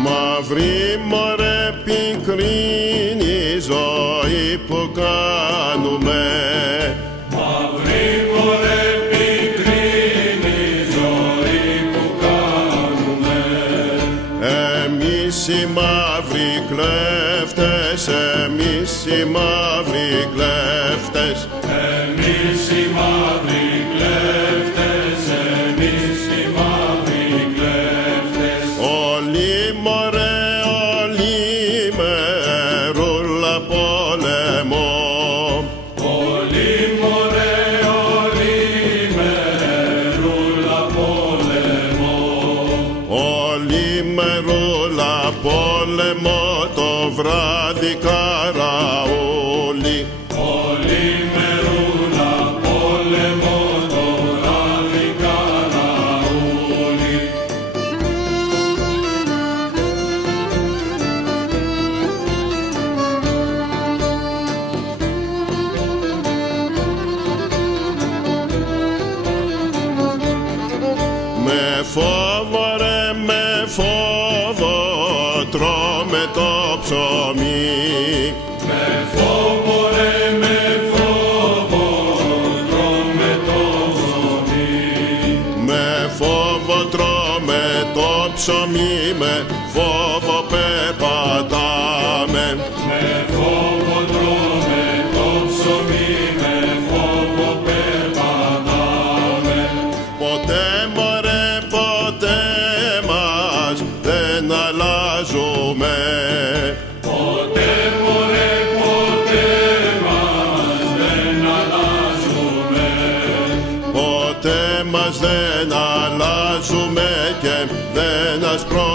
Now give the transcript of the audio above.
Μαύρη μωρέ πικρίνη ζωή που κάνουμε. Μαύρη μωρέ πικρίνη ζωή που κάνουμε. Εμείς οι μαύροι κλέφτες, εμείς οι μαύροι κλέφτες. Εμείς οι μαύροι κλέφτες, εμείς οι μαύροι κλέφτες. Όλοι μωρέ, όλοι με ρούλα πόλεμο. Όλοι μωρέ, όλοι με ρούλα πόλεμο. Όλοι με ρούλα πόλεμο το βράδυ καραούλι. Όλοι με ρούλα πόλεμο το βράδυ καραούλι. Με φόβο ρε με φόβο τρώμε το ψωμί. Με φόβο ρε με φόβο τρώμε το ψωμί. Με φόβο τρώμε το ψωμί, με φόβο περπατάμε. Με φόβο τρώμε το ψωμί, με φόβο περπατάμε. Ποτέ μωρέ ποτέ μας δεν αλλάζουμε. Ποτέ μωρέ ποτέ μας δεν αλλάζουμε. Ποτέ μας δεν αλλάζουμε και δεν ασπρόμαστε.